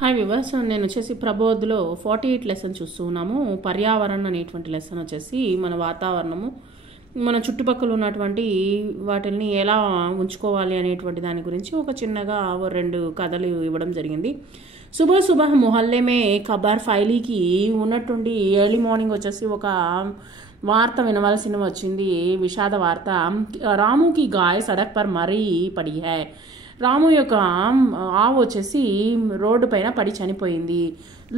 Hi viewers, నేను వచ్చేసి ప్రబోధ్లో 48 lesson చూస్తూ ఉన్నాము. పర్యావరణం అనేటువంటి లెసన్ వచ్చేసి మన వాతావరణము, మన చుట్టుపక్కల ఉన్నటువంటి వాటిని ఎలా ఉంచుకోవాలి అనేటువంటి దాని గురించి ఒక చిన్నగా 2 కథలు ఇవ్వడం జరిగింది. సుబహ్ సుబహ్ మొహల్లేమే మే ఖబర్ ఫైలీకి ఉన్నట్టుండి ఎర్లీ మార్నింగ్ వచ్చేసి ఒక వార్త వినవలసిన వచ్చింది. విషాద వార్త. రాముకి గాయ సడక్ పర్ మరీ పడి హై. రాము యొక్క ఆవు వచ్చేసి రోడ్డు పైన పడి చనిపోయింది.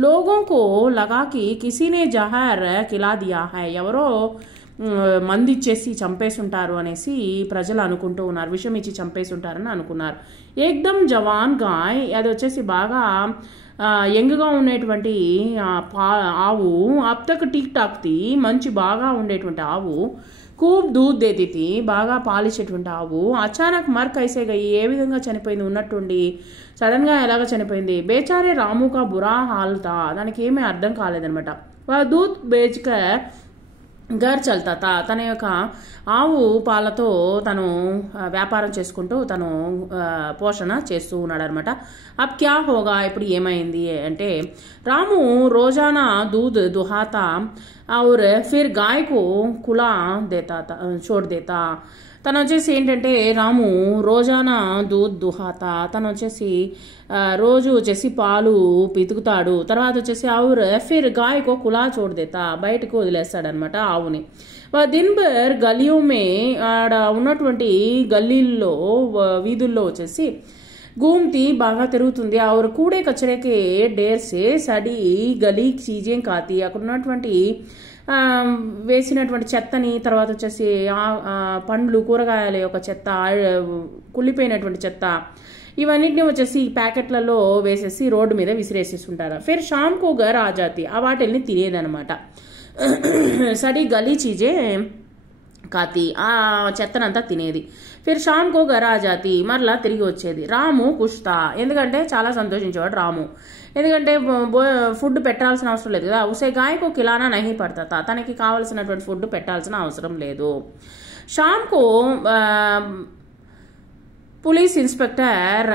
లోగోంకో లగాకి కిసీనే జహర్ కిలా దియా హై. ఎవరో మందిచ్చేసి చంపేసుంటారు అనేసి ప్రజలు అనుకుంటూ ఉన్నారు. విషం ఇచ్చి చంపేసుంటారని అనుకున్నారు. ఏక్దమ్ జవాన్ గాయ్, అది వచ్చేసి బాగా యంగ్గా ఉండేటువంటి ఆవు, అప్తక్ టిక్ టాక్తి, మంచి బాగా ఉండేటువంటి ఆవు, खूब दूध देती थी, బాగా పాలిచ్చేటువంటి ఆవు. అచానక్ మర్ కైసే గయి, ఏ విధంగా చనిపోయింది ఉన్నట్టుండి సడన్ గా ఎలాగ చనిపోయింది. బేచారే రాము కా బురా హాల్ తా, దానికి ఏమీ అర్థం కాలేదనమాట. దూద్ బేచ్క గర్ చల్తా తా, తన యొక్క ఆవు పాలతో తను వ్యాపారం చేసుకుంటూ తను పోషణ చేస్తూ ఉన్నాడు అనమాట. అబ్ క్యా హోగా, ఇప్పుడు ఏమైంది అంటే, రాము రోజానా దూద్ దుహాతా और फिर गाय को खुला देता था, छोड़ देता. తను వచ్చేసి ఏంటంటే, రాము రోజానా దూద్ దుహాతా, తను వచ్చేసి రోజు వచ్చేసి పాలు పితుకుతాడు. తర్వాత వచ్చేసి ఆవుర్ ఫిర్ గాయకో కులా చోడదేతా, బయటకు వదిలేస్తాడనమాట ఆవుని. దిన్ భర్ గలియోమే, ఆడ ఉన్నటువంటి గల్లీల్లో వీధుల్లో వచ్చేసి గూమ్తి బాగా తిరుగుతుంది. ఆవురు కూడే కచరేకే డేర్సే సడి గలీ చీజేం కాతి, అక్కడ ఉన్నటువంటి వేసినటువంటి చెత్తని, తర్వాత వచ్చేసి పండ్లు కూరగాయల యొక్క చెత్త, కుళ్ళిపోయినటువంటి చెత్త, ఇవన్నిటిని వచ్చేసి ప్యాకెట్లలో వేసేసి రోడ్డు మీద విసిరేసేస్తుంటారు. ఫిర్ షామ్ కో గర్ ఆజాతి, ఆ వాటిల్ని తినేదనమాట. సడి గలీ చీజే కాతి, ఆ చెత్తనంతా తినేది. ఫిర్ షామ్ కో గర్ ఆజాతి, మరలా తిరిగి వచ్చేది. రాము కుష్తా, ఎందుకంటే చాలా సంతోషించేవాడు రాము, ఎందుకంటే ఫుడ్ పెట్టాల్సిన అవసరం లేదు కదా. ఉసే గాయకు కిలానా నహి పడతా, తనకి కావలసినటువంటి ఫుడ్ పెట్టాల్సిన అవసరం లేదు. షామ్ కో పోలీస్ ఇన్స్పెక్టర్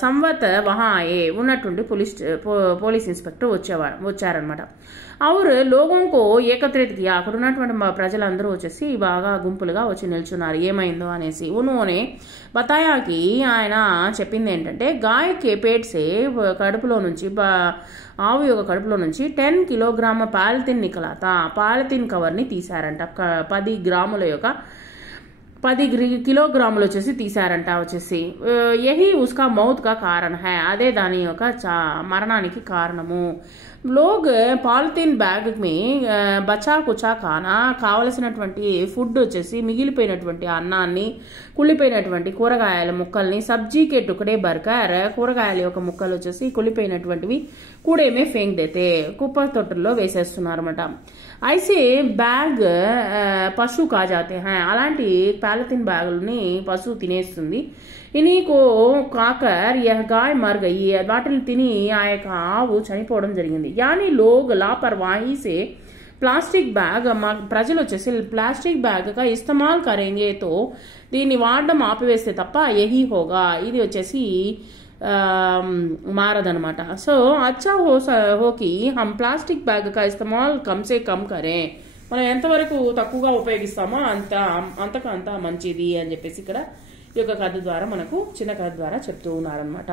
సంవత్ వహాయే, ఉన్నటువంటి పోలీస్ ఇన్స్పెక్టర్ వచ్చారనమాట. ఆవురు లోగోంకో ఏకత్రిత కియా, అక్కడ ఉన్నటువంటి ప్రజలందరూ వచ్చేసి బాగా గుంపులుగా వచ్చి నిల్చున్నారు ఏమైందో అనేసి. ఉన్హోనే బతాయాకి, ఆయన చెప్పింది ఏంటంటే, గాయ కే పేట్సే, కడుపులో నుంచి, ఆవు యొక్క కడుపులో నుంచి 10 కిలోగ్రామ పాలిథిన్ నికలాతా, పాలిథిన్ కవర్ని తీశారంట. 10 గ్రాముల యొక్క 10 కిలోగ్రాములు వచ్చేసి తీశారంట. వచ్చేసి యహీ ఉస్కా మౌత్ కా కారణం హై, అదే దాని యొక్క మరణానికి కారణము. లోగ్ పాలిథిన్ బ్యాగ్ మే బచా కుచా ఖానా, కావలసినటువంటి ఫుడ్ వచ్చేసి మిగిలిపోయినటువంటి అన్నాన్ని, కుళ్ళిపోయినటువంటి కూరగాయల ముక్కల్ని, సబ్జీకే టుకడే బర్కర్, కూరగాయల యొక్క ముక్కలు వచ్చేసి కుళ్ళిపోయినటువంటివి కూడేమే ఫేంక్ దేతే, కుప్ప తొట్టుల్లో వేసేస్తున్నారు అనమాట. ఐసే బ్యాగ్ పశు కాజాతే హై, అలాంటి పాలిథిన్ బ్యాగులని పశువు తినేస్తుంది. ఇనీకో కాకర్ యహ్ గాయ్ మర్ గయి, వాటిని తిని ఆ యొక్క ఆవు చనిపోవడం జరిగింది. యానీ లోగ్ లాపర్వాహీసే ప్లాస్టిక్ బ్యాగ్, మా ప్రజలు వచ్చేసి ప్లాస్టిక్ బ్యాగ్ కా ఇస్తమాల్ కరేంగే, తో దీన్ని వాడడం ఆపివేస్తే తప్ప యహీ హోగా, ఇది వచ్చేసి మారదనమాట. సో అచ్చా హోకి హమ్ ప్లాస్టిక్ బ్యాగ్ కా ఇస్తమాల్ కమ్సే కమ్ కరే, మనం ఎంతవరకు తక్కువగా ఉపయోగిస్తామో అంతకు అంత మంచిది అని చెప్పేసి ఇక్కడ ఈ యొక్క కథ ద్వారా మనకు, చిన్న కథ ద్వారా చెప్తూ ఉన్నారనమాట.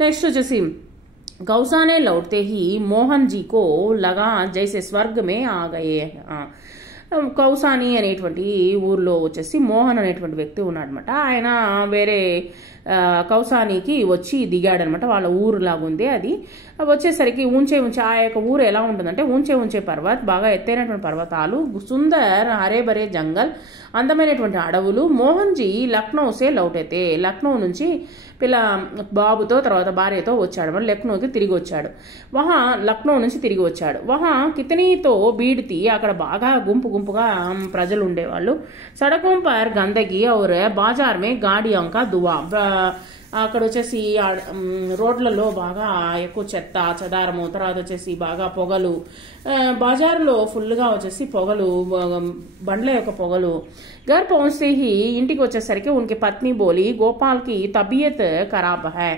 నెక్స్ట్ వచ్చేసి గౌసానే లౌట్తే హీ మోహన్ జీ కో లగా జైసే స్వర్గ మే ఆ గయే. కౌసాని అనేటువంటి ఊర్లో వచ్చేసి మోహన్ అనేటువంటి వ్యక్తి ఉన్నాడనమాట. ఆయన వేరే కౌసానికి వచ్చి దిగాడనమాట. వాళ్ళ ఊరు లాగుంది అది. వచ్చేసరికి ఉంచే ఆ యొక్క ఊరు ఎలా ఉంటుందంటే, ఉంచే పర్వత్, బాగా ఎత్తైనటువంటి పర్వతాలు, సుందర్ హరే బరే జంగల్, అందమైనటువంటి అడవులు. మోహన్ జీ లక్నో సే లౌటైతే, లక్నో నుంచి బాబుతో తర్వాత భార్యతో వచ్చాడు, లక్నోకి తిరిగి వచ్చాడు. లక్నో నుంచి తిరిగి వచ్చాడు. కితనీతో బీడితి, అక్కడ బాగా గుంపుగా ప్రజలు ఉండేవాళ్ళు. సడకోం పర్ గందగి ఔర్ బాజార్ మే గాడియోం కా దువా, అక్కడ వచ్చేసి రోడ్లలో బాగా ఎక్కువ చెత్త చెదారము, తర్వాత వచ్చేసి బాగా పొగలు, బజార్లో ఫుల్గా వచ్చేసి పొగలు, బండ్ల యొక్క పొగలు. घर पहुंचते ही ఇంటికి వచ్చేసరికి उनकी पत्नी बोली गोपाल की तबीयत खराब है,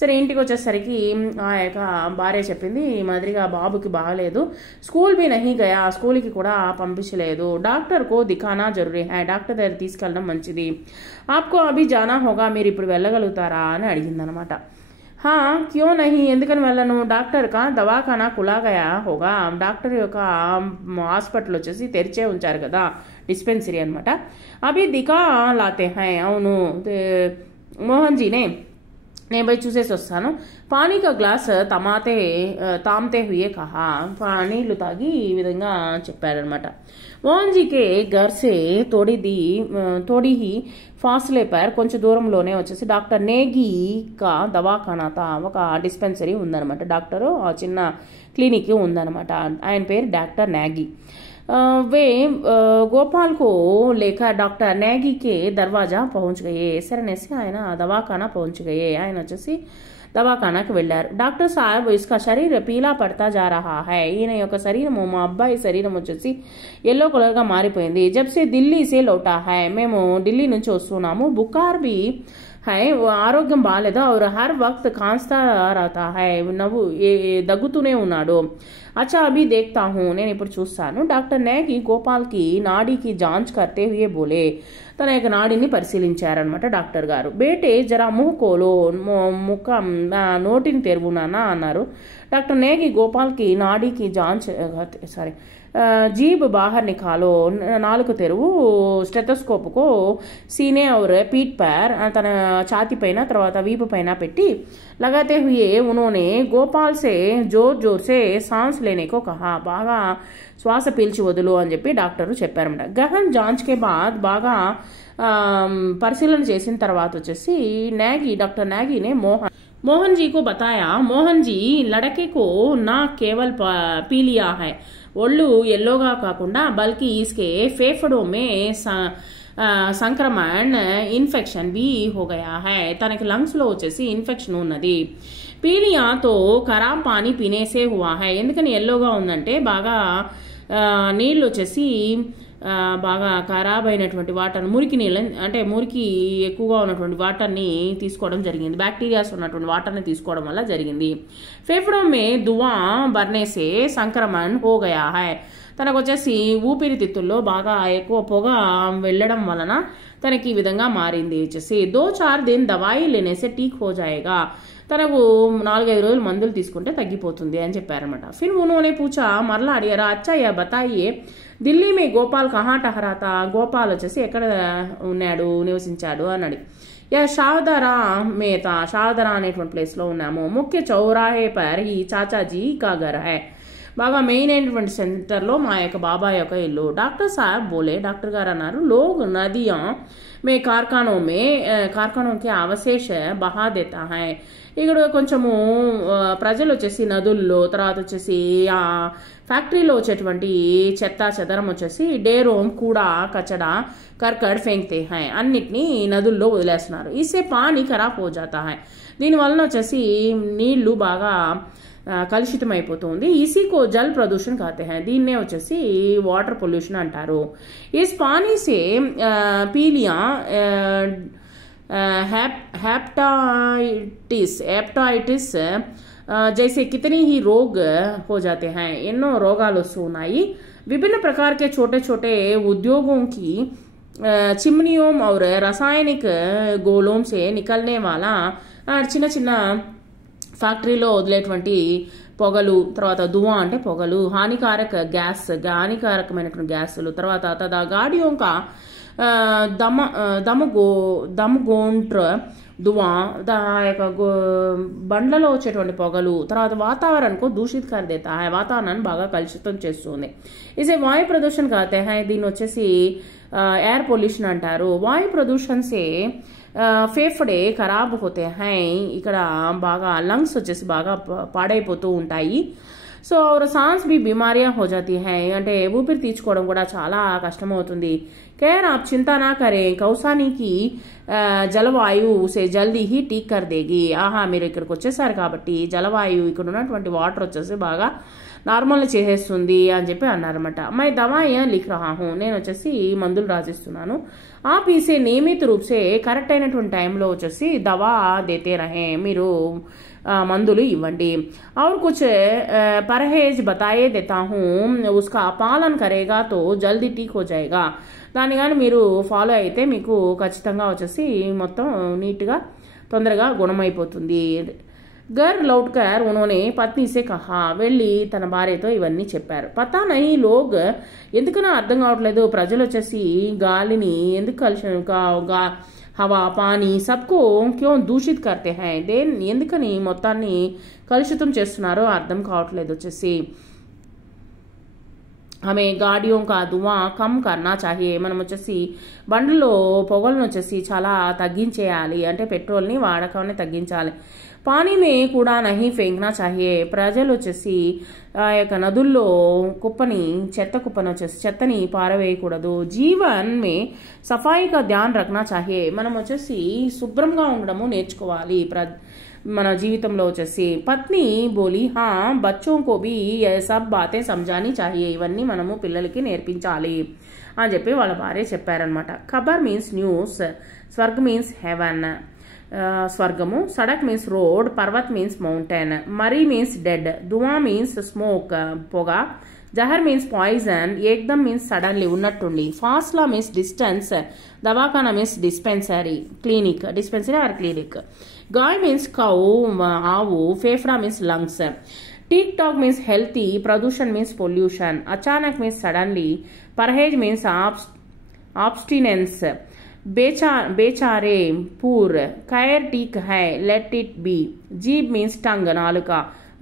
సరే ఇంటికి వచ్చేసరికి ఆ యొక్క భార్య చెప్పింది ఈ మాదిరిగా బాబుకి బాగలేదు, స్కూల్ బి నహీ గయా, స్కూల్కి కూడా పంపించలేదు, డాక్టర్ కో దిఖానా జరూరీ హై, డాక్టర్ దగ్గర తీసుకెళ్ళడం మంచిది, ఆప్కో అభి జానా హోగా, మీరు ఇప్పుడు వెళ్ళగలుగుతారా అని అడిగిందనమాట. హా క్యో నహీ, ఎందుకని వెళ్ళను, డాక్టర్ కా దవాఖానా కులా గయా హోగా, డాక్టర్ యొక్క హాస్పిటల్ వచ్చేసి తెరిచే ఉంచారు కదా, డిస్పెన్సరీ అనమాట. అభి దిఖా లాతే హై, అవును మోహన్ జీనే నేను పోయి చూసేసి వస్తాను. పానీ కా గ్లాస్ తామ్తే హుయే కహా, నీళ్లు తాగి ఈ విధంగా చెప్పారనమాట. మోహన్ జీకే ఘర్ సే తోడి హీ ఫాస్లే పర్, కొంచెం దూరంలోనే వచ్చేసి డాక్టర్ నేగి కా దవాఖానా తా, ఒక డిస్పెన్సరీ ఉందన్నమాట, డాక్టరు చిన్న క్లినిక్ ఉందన్నమాట, ఆయన పేరు డాక్టర్ నాగి. वे गोपाल को लेकर डॉक्टर नेगी के दरवाजा पहुंच गए, సరేనేసి ఆయన దవాఖానా పहुंच गए, ఆయన వచ్చేసి దవాఖానాకి వెళ్ళారు. డాక్టర్ సాహెబ్ ఇస్కా శరీర పీలా పడతా జా రహా హై, ఈయన యొక్క శరీరము, మా అబ్బాయి శరీరం వచ్చేసి ఎల్లో కలర్ గా మారిపోయింది. జబ్సే ఢిల్లీ సే లౌటా హై, మేము ఢిల్లీ నుంచి వస్తున్నాము. బుకార్ బి హై, ఆరోగ్యం బాగాలేదు. और हर वक्त खांसता रहता है, నవ్వు దగ్గుతూనే ఉన్నాడు. అచ్చా అభి దేఖ్తా హూ, నేను ఇప్పుడు చూస్తాను. డాక్టర్ నేగి గోపాల్కి నాడీకి జాంచ్ కర్తే హుయే బోలే, తన యొక్క నాడిని పరిశీలించారనమాట డాక్టర్ గారు. బేటే జరా ముహ్ కోలో, ముఖం నోటిని తెరువు నాన్న అన్నారు. డాక్టర్ నేగి గోపాల్కి నాడీకి జాంచ్ जीभ बाहर निकालो, नालुक तेरुवु, स्टेथोस्कोप को सीने और पीठ पर, तन छाती पैना तरवाता वीపు పైన పెట్టి लगाते हुए उन्होंने गोपाल से जोर जोर से सांस लेने को कहा, బాగా శ్వాస పీల్చి వదులు అని చెప్పి డాక్టర్ చెప్పారన్నమాట. గహన్ జాంచ్ కే బాద్, బాగా పరిశీలన చేసిన తర్వాత వచ్చేసి డాక్టర్ నాగి ने मोहन जी को बताया, मोहन जी लड़के को ना केवल पी लिया है, ఒళ్ళు ఎల్లోగా కాకుండా బల్కి इसके फेफड़ों में సంక్రమణ ఇన్ఫెక్షన్ भी हो गया है, తనకి లంగ్స్ లో వచ్చేసి ఇన్ఫెక్షన్ ఉన్నది. పీలియాతో ఖరాబ్ పానీ పీనేసే హువా హై, ఎందుకని ఎల్లోగా ఉందంటే బాగా నీళ్ళు వచ్చేసి బాగా ఖరాబ్ అయినటువంటి వాటర్, మురికి నీళ్ళ అంటే మురికి ఎక్కువగా ఉన్నటువంటి వాటర్ని తీసుకోవడం జరిగింది, బ్యాక్టీరియాస్ ఉన్నటువంటి వాటర్ని తీసుకోవడం వల్ల జరిగింది. ఫేఫడో మే దువా బర్నేసే సంక్రమణ్ హో గయా హై, తనకు వచ్చేసి ఊపిరితిత్తుల్లో బాగా ఎక్కువ పొగ వెళ్ళడం వలన తనకి ఈ విధంగా మారింది. వచ్చేసి 2-4 दिन దవాయి లేనేసే ఠీక్ హో జాయేగా, తనకు 4-5 రోజులు మందులు తీసుకుంటే తగ్గిపోతుంది అని చెప్పారన్నమాట. ఫిర్ ఉన్హోనే పూచా, మరలా అడిగారా, అచ్చా యా బతాయియే ఢిల్లీ మే గోపాల్ కహా టహరాతా, గోపాల్ వచ్చేసి ఎక్కడ ఉన్నాడు, నివసించాడు అన్నాడు. యా షావదరా మేతా, షావదరా అనేటువంటి ప్లేస్ లో ఉన్నాము. ముఖ్య చౌరాహే పర్ ఈ చాచాజీ కా ఘర్ హై, బాగా మెయిన్ అయినటువంటి సెంటర్ లో మా యొక్క బాబాయ్ యొక్క ఇల్లు. డాక్టర్ సాహెబ్ బోలే, డాక్టర్ గారు అన్నారు, లోగ్ నదియా మే కార్ఖానోకి అవశేష బహా దేతా హై, ఇక్కడ కొంచెము ప్రజలు వచ్చేసి నదుల్లో, తర్వాత వచ్చేసి ఆ ఫ్యాక్టరీలో వచ్చేటువంటి చెత్త చెదరం వచ్చేసి డేరోమ్ కూడా కచడా కర్కడ్ ఫెంక్తే హై, అన్నిటినీ నదుల్లో వదిలేస్తున్నారు. ఇసే పానీ ఖరాబ్ హో జాతా హై, దీనివలన వచ్చేసి నీళ్లు బాగా కలుషితం అయిపోతుంది. ఇసికో జల్ ప్రదూషణ కాతే హై, దీన్నే వచ్చేసి వాటర్ పొల్యూషన్ అంటారు. ఇస్ పానీ సే పీలియా हेपेटाइटिस जैसे कितनी ही रोग हो जाते हैं, ఎన్నో రోగాలు వస్తున్నాయి. विभिन्न प्रकार के छोटे छोटे उद्योगों की चिमनियों और रासायनिक गोलों से निकलने वाला చిన్న చిన్న ఫ్యాక్టరీలో వదిలేటువంటి పొగలు, తర్వాత దువా అంటే పొగలు, హానికారకమైనటువంటి గ్యాసులు, తర్వాత తదా గాడియోं का దమగోంట్ర దువా, బండ్లలో వచ్చేటువంటి పొగలు, తర్వాత వాతావరణకు దూషిత్ కర్ దేతా హై, వాతావరణాన్ని బాగా కలుషితం చేస్తుంది. ఇసే వాయు ప్రదూషణ కాతే హై, దీన్ని వచ్చేసి ఎయిర్ పొల్యూషన్ అంటారు. వాయు ప్రదూషణ సే ఫేఫడే ఖరాబ్ హోతే హై, ఇక్కడ బాగా లంగ్స్ వచ్చేసి బాగా పాడైపోతూ ఉంటాయి. సో और सांस भी बीमारियां हो जाती हैं అంటే ఊపిరి తీసుకోవడం కూడా చాలా కష్టమవుతుంది. ఖైర్ आप चिंता ना करें కౌసానీ की జలవాయు ఉసే జల్దీ హీ ఠీక్ కర్ దేగి. ఆహా మీరు ఇక్కడికి వచ్చేసారు కాబట్టి జలవాయువు ఇక్కడ ఉన్నటువంటి వాటర్ వచ్చేసి బాగా నార్మల్ చేసేస్తుంది అని చెప్పి అన్నారన్నమాట. మై దవాయా లిఖ్ రహా హూ నేను వచ్చేసి మందులు రాసిస్తున్నాను. ఆ పీసే నియమిత రూప్సే కరెక్ట్ అయినటువంటి టైంలో వచ్చేసి దవా దేతే రహే మీరు మందులు ఇవ్వండి. और कुछ परहेज बताए देता हूँ उसका पालन करेगा तो जल्दी ठीक हो जाएगा. దాన్ని కానీ మీరు ఫాలో అయితే మీకు ఖచ్చితంగా వచ్చేసి మొత్తం నీట్గా తొందరగా గుణమైపోతుంది. घर लौटकर उन्होंने पत्नी से कहा వెళ్ళి తన భార్యతో ఇవన్నీ చెప్పారు. పతా నహీ లోగ్ ఎందుకన్నా అర్థం కావట్లేదు ప్రజలు వచ్చేసి గాలిని ఎందుకు కలిసి హవా పానీ సబ్కో క్యోं దూషిత్ కర్తే హై దేన్ ఎందుకని మొత్తాన్ని కలుషితం చేస్తున్నారో అర్థం కావట్లేదు వచ్చేసి. హమే గాడియోం కా ధువా కమ్ కర్నా చాహియే మనం వచ్చేసి బండ్లలో పొగలను వచ్చేసి చాలా తగ్గించేయాలి అంటే పెట్రోల్ని వాడకాన్ని తగ్గించాలి. పానీమే కూడా నహీ ఫేంక్నా చాహియే ప్రజలు వచ్చేసి ఆ యొక్క నదుల్లో చెత్త కుప్పని వచ్చేసి చెత్తని పారవేయకూడదు. జీవన్ మే సఫాయి కా ధ్యాన్ రఖనా చాహియే మనం వచ్చేసి శుభ్రంగా ఉండడము నేర్చుకోవాలి మన జీవితంలో వచ్చేసి. పత్ని బోలి హా బచ్చోं को भी ये सब बातें समझानी चाहिए ఇవన్నీ మనము పిల్లలకి నేర్పించాలి అని చెప్పి వాళ్ళ భార్య చెప్పారనమాట. ఖబర్ మీన్స్ న్యూస్, స్వర్గ్ మీన్స్ హెవెన్ స్వర్గము, సడక్ మీన్స్ రోడ్, పర్వత్ మీన్స్ మౌంటైన్, మరీ మీన్స్ డెడ్, ధువా మీన్స్ స్మోక్ పొగ, జహర్ మీన్స్ పాయిజన్, ఏక్దమ్ మీన్స్ సడన్లీ ఉన్నట్టుండి, ఫాస్లా మీన్స్ డిస్టెన్స్, దవాఖానా మీన్స్ డిస్పెన్సరీ ఆర్ క్లినిక్, గాయ్ మీన్స్ కౌ ఆవు, ఫేఫ్డా మీన్స్ లంగ్స్, టీక్ టాక్ మీన్స్ హెల్తీ, ప్రదూషణ్ మీన్స్ పొల్యూషన్, అచానక్ మీన్స్ సడన్లీ, పర్హేజ్ మీన్స్ ఆబ్స్టినెన్స్, बेचारे पूर, खैर ठीक है लेट इट बी, जीभ मीन्स टंग नालुक,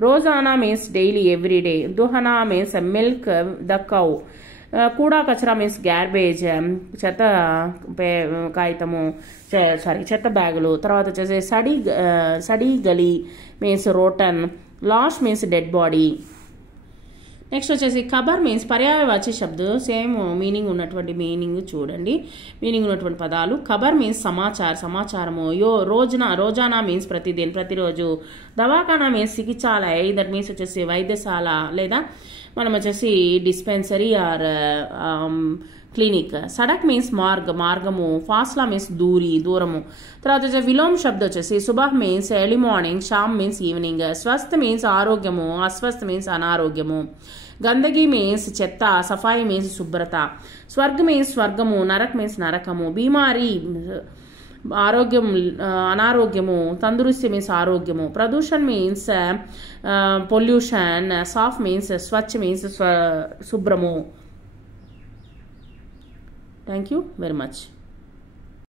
रोजाना मीन्स डेली एवरीडे, दुहना मीन्स मिल्क द कौ, కూడా కచరా మీన్స్ గ్యార్బేజ్ చెత్త కాగితము చెత్త బ్యాగులు. తర్వాత వచ్చేసి సడీ గలీ మీన్స్ రోటన్, లాష్ మీన్స్ డెడ్ బాడీ. నెక్స్ట్ వచ్చేసి ఖబర్ మీన్స్ పర్యాయవాచి శబ్ద సేమ్ మీనింగ్ ఉన్నటువంటి చూడండి మీనింగ్ ఉన్నటువంటి పదాలు. ఖబర్ మీన్స్ సమాచారము, రోజానా మీన్స్ ప్రతిరోజు, దవాఖానా మీన్స్ చికిత్సాలయ దట్ మీన్స్ వచ్చేసి వైద్యశాల లేదా మనం వచ్చేసి డిస్పెన్సరీ ఆర్ క్లినిక్, సడక్ మీన్స్ మార్గము, ఫాస్లా మీన్స్ దూరము. తర్వాత వచ్చేసి విలోమ్ శబ్ద వచ్చేసి సుబహ్ మీన్స్ ఎర్లీ మార్నింగ్, షామ్ మీన్స్ ఈవినింగ్, స్వస్థ మీన్స్ ఆరోగ్యము, అస్వస్థ మీన్స్ అనారోగ్యము, గందగి మీన్స్ చెత్త, సఫాయి మీన్స్ శుభ్రత, స్వర్గ మీన్స్ స్వర్గము, నరక్ మీన్స్ నరకము, బీమారీ ఆరోగ్యం అనారోగ్యము, తందురుస్తి మీన్స్ ఆరోగ్యము, ప్రదూషణ్ మీన్స్ పొల్యూషన్, సాఫ్ మీన్స్ స్వచ్ఛ మీన్స్ శుభ్రము. Thank you very much.